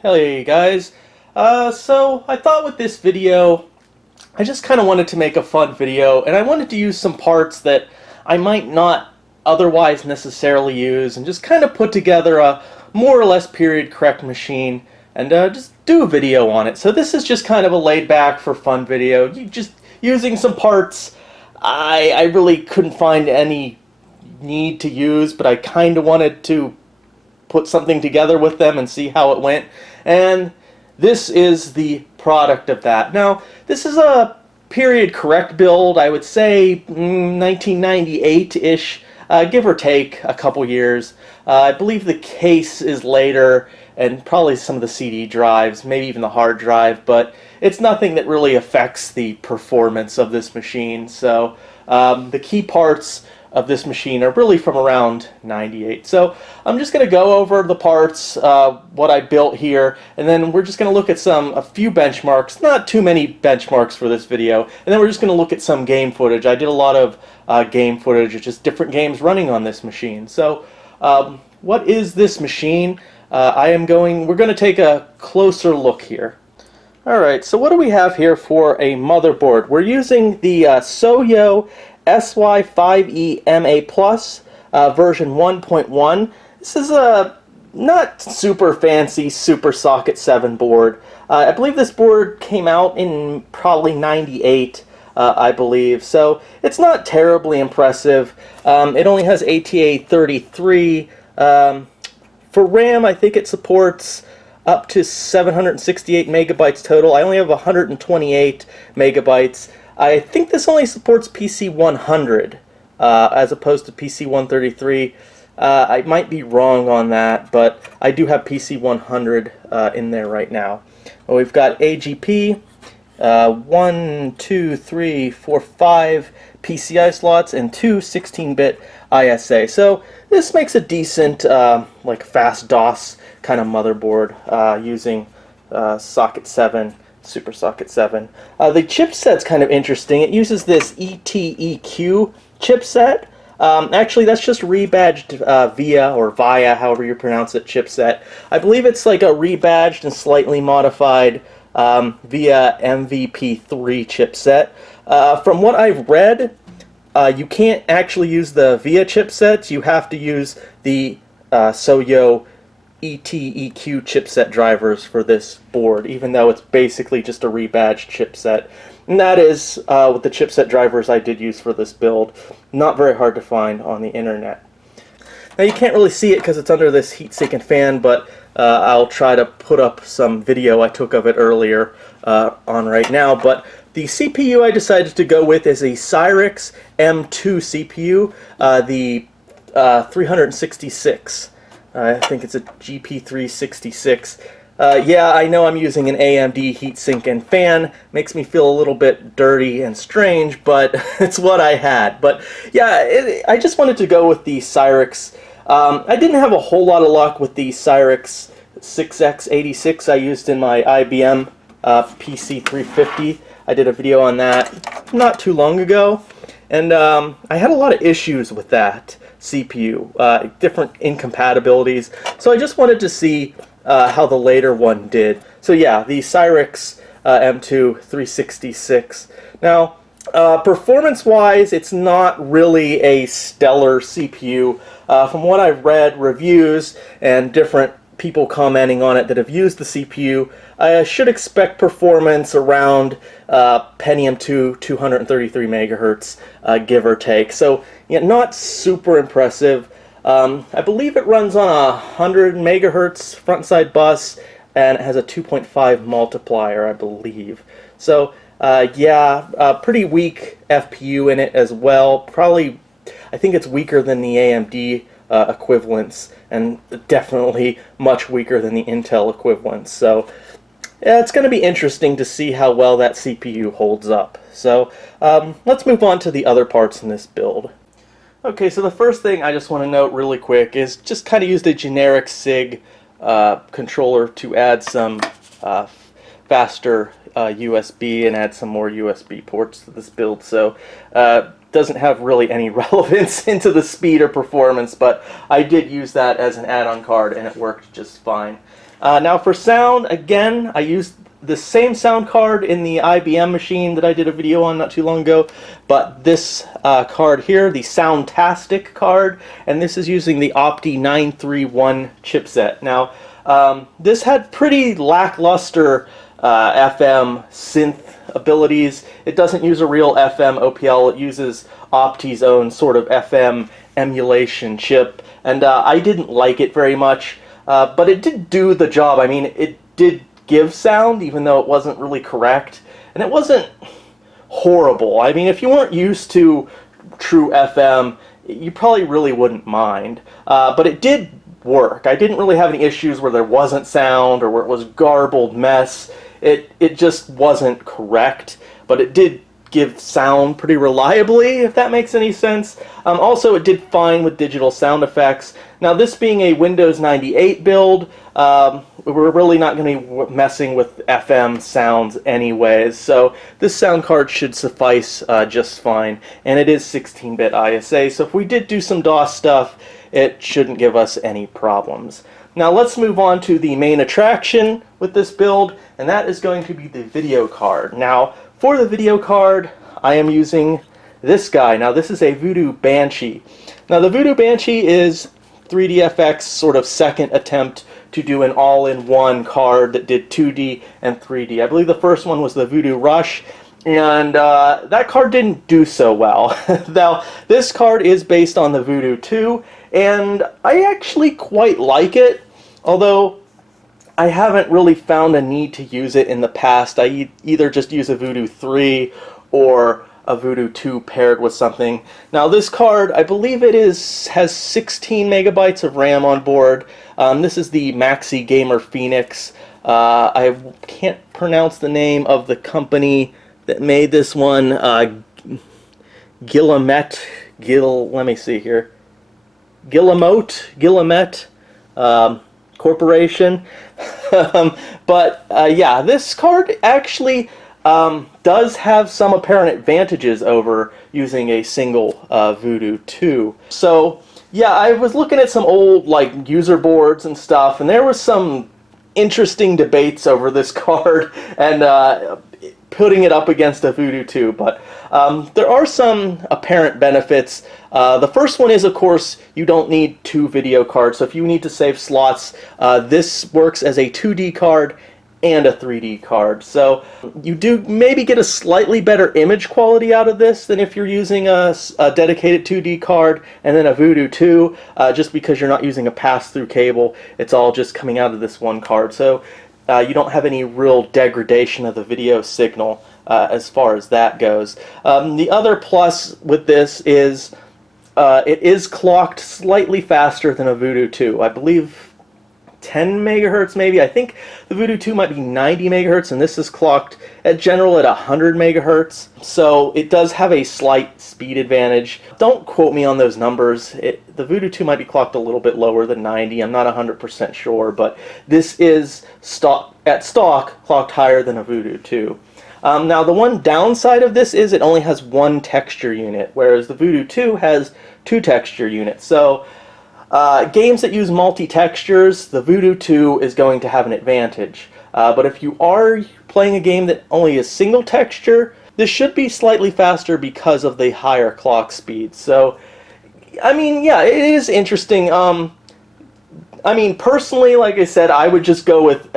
Hey guys, so I thought with this video, I just kind of wanted to make a fun video, and I wanted to use some parts that I might not otherwise necessarily use, and just kind of put together a more or less period correct machine, and just do a video on it. So this is just kind of a laid back for fun video, just using some parts I really couldn't find any need to use, but I kind of wanted to put something together with them and see how it went. And this is the product of that. Now, this is a period correct build, I would say 1998-ish, give or take a couple years. I believe the case is later, and probably some of the CD drives, maybe even the hard drive, but it's nothing that really affects the performance of this machine. So the key parts of this machine are really from around 98. So I'm just going to go over the parts, what I built here, and then we're just going to look at a few benchmarks, not too many benchmarks for this video, and then we're just going to look at some game footage. I did a lot of game footage of just different games running on this machine. So what is this machine? We're going to take a closer look here. Alright, so what do we have here for a motherboard? We're using the Soyo SY5E MA+ version 1.1. This is a not super fancy Super Socket 7 board. I believe this board came out in probably 98, I believe, so it's not terribly impressive. It only has ATA33. For RAM, I think it supports up to 768 megabytes total. I only have 128 megabytes. I think this only supports PC100 as opposed to PC133. I might be wrong on that, but I do have PC100 in there right now. We've got AGP, 1, 2, 3, 4, 5 PCI slots, and 2 16-bit ISA. So this makes a decent, like fast DOS kind of motherboard using Socket 7. Super Socket 7. The chipset's kind of interesting. It uses this ETEQ chipset. Actually, that's just rebadged VIA, however you pronounce it, chipset. I believe it's like a rebadged and slightly modified VIA MVP3 chipset. From what I've read, you can't actually use the VIA chipsets. You have to use the Soyo ETEQ chipset drivers for this board, even though it's basically just a rebadged chipset. And that is with the chipset drivers I did use for this build. Not very hard to find on the internet. Now you can't really see it because it's under this heat-sink and fan, but I'll try to put up some video I took of it earlier on right now. But the CPU I decided to go with is a Cyrix M2 CPU, the 366. I think it's a GP366. Yeah, I know I'm using an AMD heatsink and fan. Makes me feel a little bit dirty and strange, but it's what I had. But yeah, I just wanted to go with the Cyrix. I didn't have a whole lot of luck with the Cyrix 6X86 I used in my IBM PC350. I did a video on that not too long ago, and I had a lot of issues with that CPU, different incompatibilities. So I just wanted to see how the later one did. So yeah, the Cyrix M2 366. Now, performance-wise, it's not really a stellar CPU. From what I've read, reviews and different people commenting on it that have used the CPU, I should expect performance around Pentium 2 233 megahertz, give or take. So yeah, not super impressive. I believe it runs on a 100 megahertz front-side bus, and it has a 2.5 multiplier, I believe. So yeah, pretty weak FPU in it as well. Probably, I think it's weaker than the AMD equivalents, and definitely much weaker than the Intel equivalents. So yeah, it's going to be interesting to see how well that CPU holds up. So let's move on to the other parts in this build. Okay, so the first thing I just want to note really quick is just kind of used a generic SIG controller to add some faster USB and add some more USB ports to this build. So doesn't have really any relevance into the speed or performance, but I did use that as an add-on card and it worked just fine. Now for sound, again, I used the same sound card in the IBM machine that I did a video on not too long ago, but this card here, the Soundtastic card, and this is using the MII-931 chipset. Now, this had pretty lackluster FM synth abilities. It doesn't use a real FM OPL, it uses Opti's own sort of FM emulation chip, and I didn't like it very much, but it did do the job. I mean, it did give sound, even though it wasn't really correct, and it wasn't horrible. I mean, if you weren't used to true FM, you probably really wouldn't mind, but it did work. I didn't really have any issues where there wasn't sound or where it was garbled mess. It just wasn't correct, but it did give sound pretty reliably, if that makes any sense. Also, it did fine with digital sound effects. Now, this being a Windows 98 build, we're really not going to be messing with FM sounds anyways, so this sound card should suffice just fine, and it is 16-bit ISA, so if we did do some DOS stuff, it shouldn't give us any problems. Now let's move on to the main attraction with this build, and that is going to be the video card. Now, for the video card, I am using this guy. Now, this is a Voodoo Banshee. Now, the Voodoo Banshee is 3DFX sort of second attempt to do an all-in-one card that did 2D and 3D. I believe the first one was the Voodoo Rush, and that card didn't do so well. Now, this card is based on the Voodoo 2, and I actually quite like it, although I haven't really found a need to use it in the past. I either just use a Voodoo 3 or a Voodoo 2 paired with something. Now this card, I believe it has 16 megabytes of RAM on board. This is the Maxi Gamer Phoenix. I can't pronounce the name of the company that made this one. Guillemette, let me see here. Guillemette Corporation. But yeah, this card actually does have some apparent advantages over using a single Voodoo 2. So yeah, I was looking at some old like user boards and stuff, and there was some interesting debates over this card and putting it up against a Voodoo 2, but there are some apparent benefits. The first one is, of course, you don't need two video cards, so if you need to save slots, this works as a 2D card and a 3D card. So you do maybe get a slightly better image quality out of this than if you're using a dedicated 2D card and then a Voodoo 2, just because you're not using a pass-through cable. It's all just coming out of this one card. So you don't have any real degradation of the video signal as far as that goes. The other plus with this is it is clocked slightly faster than a Voodoo 2. I believe 10 megahertz maybe. I think the Voodoo 2 might be 90 megahertz, and this is clocked at general at 100 megahertz. So it does have a slight speed advantage. Don't quote me on those numbers. The Voodoo 2 might be clocked a little bit lower than 90. I'm not 100% sure, but this is at stock clocked higher than a Voodoo 2. Now, the one downside of this is it only has one texture unit, whereas the Voodoo 2 has two texture units. So games that use multi-textures, the Voodoo 2 is going to have an advantage. But if you are playing a game that only is single texture, this should be slightly faster because of the higher clock speed. So, I mean, yeah, it is interesting. I mean, personally, like I said, I would just go with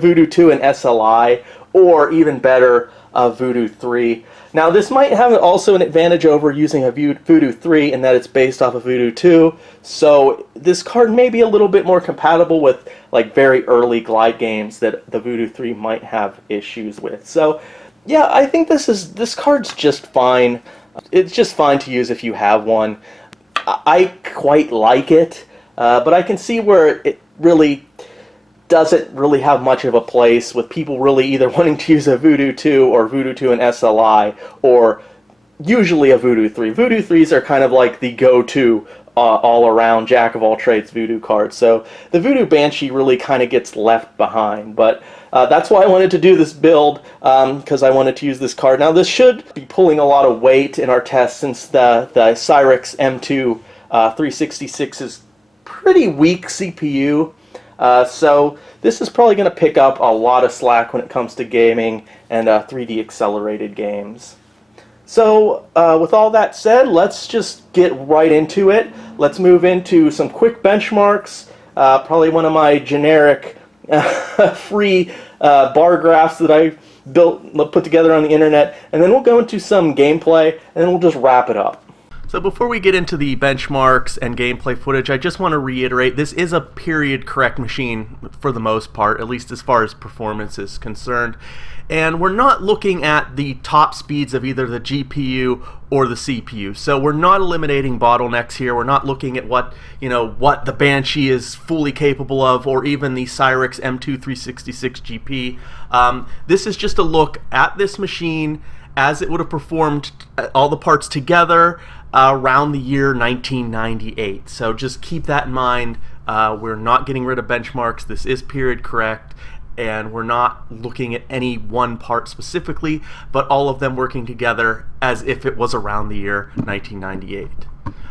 Voodoo 2 and SLI, or even better, Voodoo 3. Now, this might have also an advantage over using a Voodoo 3 in that it's based off of Voodoo 2, so this card may be a little bit more compatible with like very early glide games that the Voodoo 3 might have issues with. So, yeah, I think this card's just fine. It's just fine to use if you have one. I quite like it, but I can see where it really doesn't really have much of a place with people really either wanting to use a Voodoo 2 or Voodoo 2 and SLI, or usually a Voodoo 3. Voodoo 3s are kind of like the go-to all-around jack-of-all-trades Voodoo card. So the Voodoo Banshee really kind of gets left behind, but that's why I wanted to do this build, because I wanted to use this card. Now this should be pulling a lot of weight in our test, since the Cyrix MII-366 is pretty weak CPU. So this is probably going to pick up a lot of slack when it comes to gaming and 3D accelerated games. So with all that said, let's just get right into it. Let's move into some quick benchmarks, probably one of my generic free bar graphs that I put together on the internet, and then we'll go into some gameplay, and then we'll just wrap it up. So before we get into the benchmarks and gameplay footage, I just want to reiterate, this is a period correct machine for the most part, at least as far as performance is concerned. And we're not looking at the top speeds of either the GPU or the CPU. So we're not eliminating bottlenecks here. We're not looking at what the Banshee is fully capable of, or even the Cyrix MII-366 GP. This is just a look at this machine as it would have performed all the parts together around the year 1998. So just keep that in mind. We're not getting rid of benchmarks. This is period correct, and we're not looking at any one part specifically, but all of them working together as if it was around the year 1998.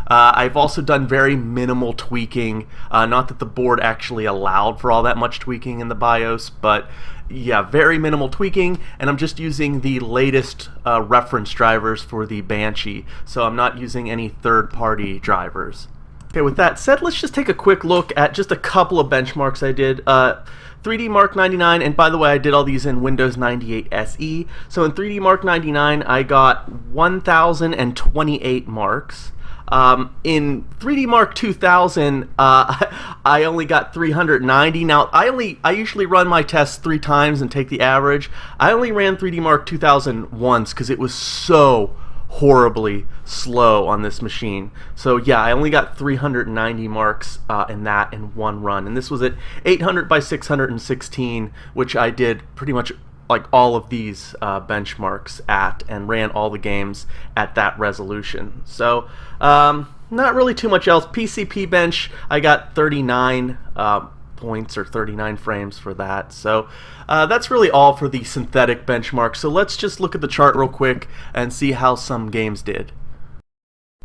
I've also done very minimal tweaking, not that the board actually allowed for all that much tweaking in the BIOS, but yeah, very minimal tweaking, and I'm just using the latest reference drivers for the Banshee, so I'm not using any third-party drivers. Okay, with that said, let's just take a quick look at just a couple of benchmarks I did. 3D Mark 99, and by the way, I did all these in Windows 98 SE. So in 3D Mark 99, I got 1,028 marks. In 3D Mark 2000, I only got 390. Now, I usually run my tests 3 times and take the average. I only ran 3D Mark 2000 once because it was so horribly slow on this machine. So yeah, I only got 390 marks in one run, and this was at 800 by 616, which I did pretty much like all of these benchmarks at, and ran all the games at that resolution. So not really too much else. PCP bench, I got 39 points or 39 frames for that. So that's really all for the synthetic benchmark. So let's just look at the chart real quick and see how some games did.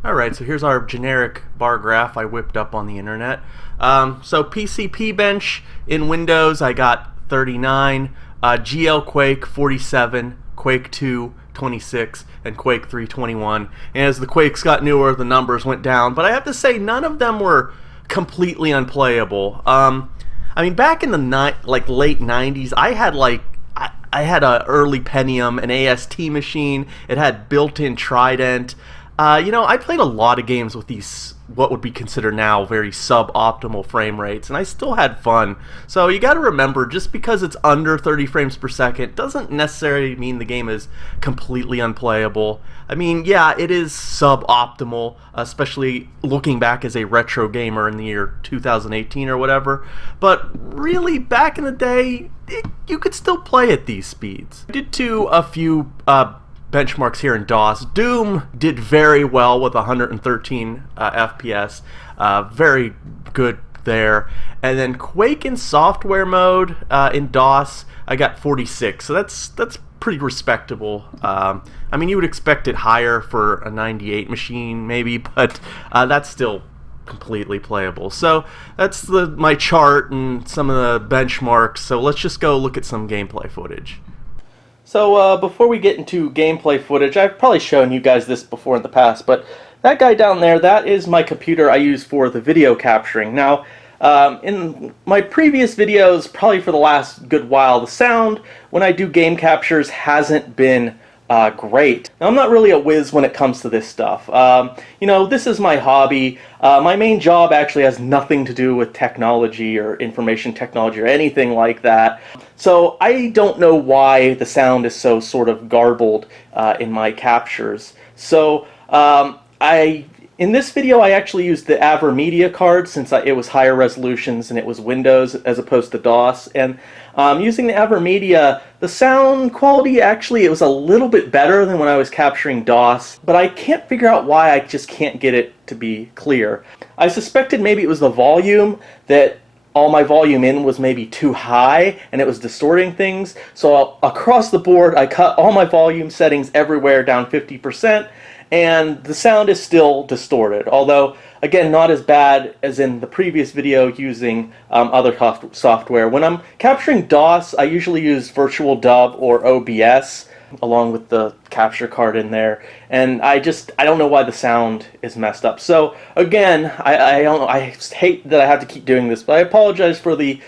Alright, so here's our generic bar graph I whipped up on the internet. So PCP bench in Windows, I got 39, GL Quake 47, Quake 2 26, and Quake 3 21. And as the Quakes got newer, the numbers went down, but I have to say none of them were completely unplayable. I mean, back in the late 90s, I had a early Pentium, an AST machine. It had built-in Trident. I played a lot of games with these, what would be considered now very suboptimal frame rates, and I still had fun. So you got to remember, just because it's under 30 frames per second doesn't necessarily mean the game is completely unplayable. I mean, yeah, it is suboptimal, especially looking back as a retro gamer in the year 2018 or whatever. But really, back in the day, you could still play at these speeds. I did a few benchmarks here in DOS. Doom did very well with 113 FPS, very good there. And then Quake in software mode in DOS, I got 46, so that's pretty respectable. I mean, you would expect it higher for a 98 machine maybe, but that's still completely playable. So that's my chart and some of the benchmarks. So let's just go look at some gameplay footage. So before we get into gameplay footage, I've probably shown you guys this before in the past, but that guy down there, that is my computer I use for the video capturing. Now, in my previous videos, probably for the last good while, the sound when I do game captures hasn't been great. Now, I'm not really a whiz when it comes to this stuff. This is my hobby. My main job actually has nothing to do with technology or information technology or anything like that. So I don't know why the sound is so sort of garbled in my captures. So I In this video, I actually used the AverMedia card since it was higher resolutions and it was Windows as opposed to DOS. And using the AverMedia, the sound quality actually, it was a little bit better than when I was capturing DOS, but I can't figure out why I just can't get it to be clear. I suspected maybe it was the volume, that all my volume in was maybe too high and it was distorting things. So across the board, I cut all my volume settings everywhere down 50%. And the sound is still distorted, although, again, not as bad as in the previous video using other software. When I'm capturing DOS, I usually use Virtual Dub or OBS, along with the capture card in there, and I don't know why the sound is messed up. So, again, I don't know, I hate that I have to keep doing this, but I apologize for the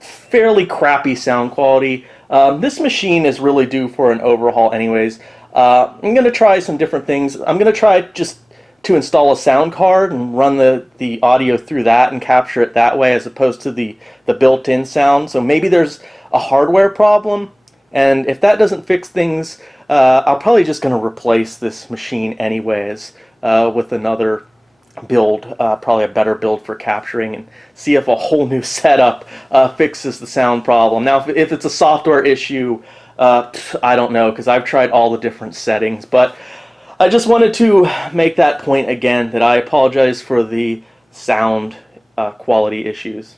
fairly crappy sound quality. This machine is really due for an overhaul anyways. I'm going to try some different things. I'm going to try just to install a sound card and run the audio through that and capture it that way as opposed to the built-in sound. So maybe there's a hardware problem, and if that doesn't fix things, I'm probably just going to replace this machine anyways with another build, probably a better build for capturing, and see if a whole new setup fixes the sound problem. Now, if it's a software issue, I don't know, because I've tried all the different settings, but I just wanted to make that point again, that I apologize for the sound quality issues.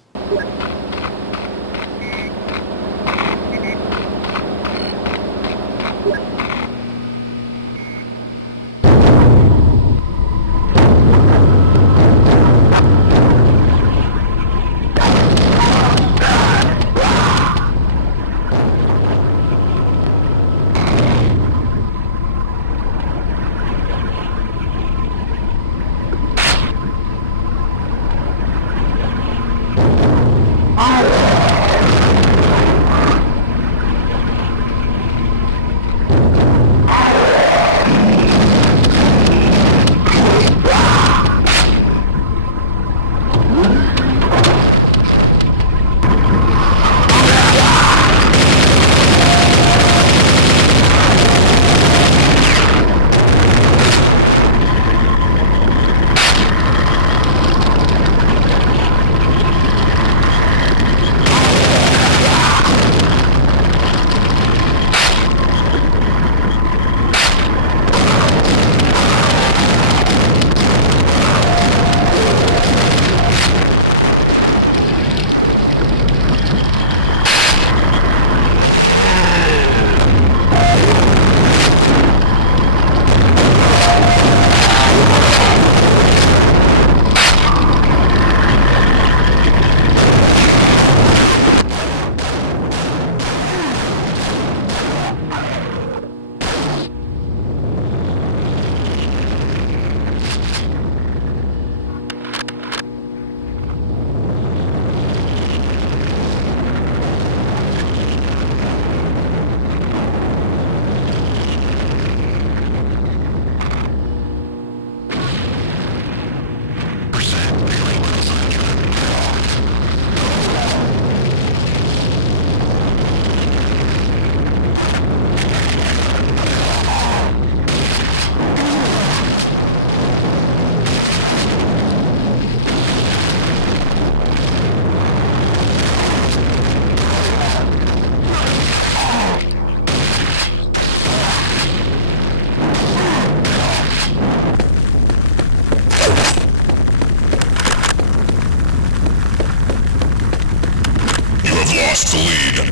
Lost the lead.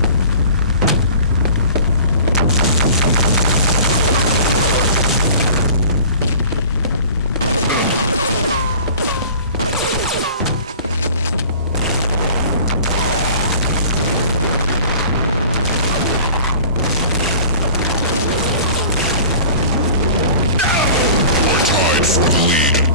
We're tied for the lead.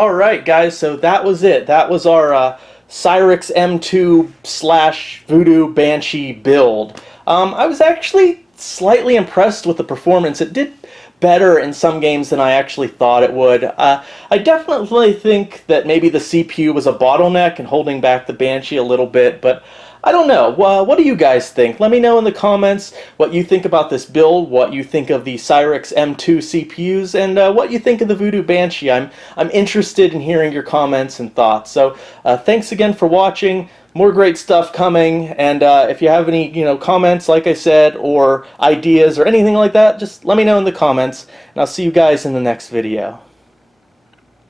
Alright guys, so that was it. That was our Cyrix M2 / Voodoo Banshee build. I was actually slightly impressed with the performance. It did better in some games than I actually thought it would. I definitely think that maybe the CPU was a bottleneck and holding back the Banshee a little bit, but I don't know. What do you guys think? Let me know in the comments what you think about this build, what you think of the Cyrix M2 CPUs, and what you think of the Voodoo Banshee. I'm interested in hearing your comments and thoughts. So thanks again for watching. More great stuff coming, and if you have any comments, like I said, or ideas or anything like that, just let me know in the comments, and I'll see you guys in the next video.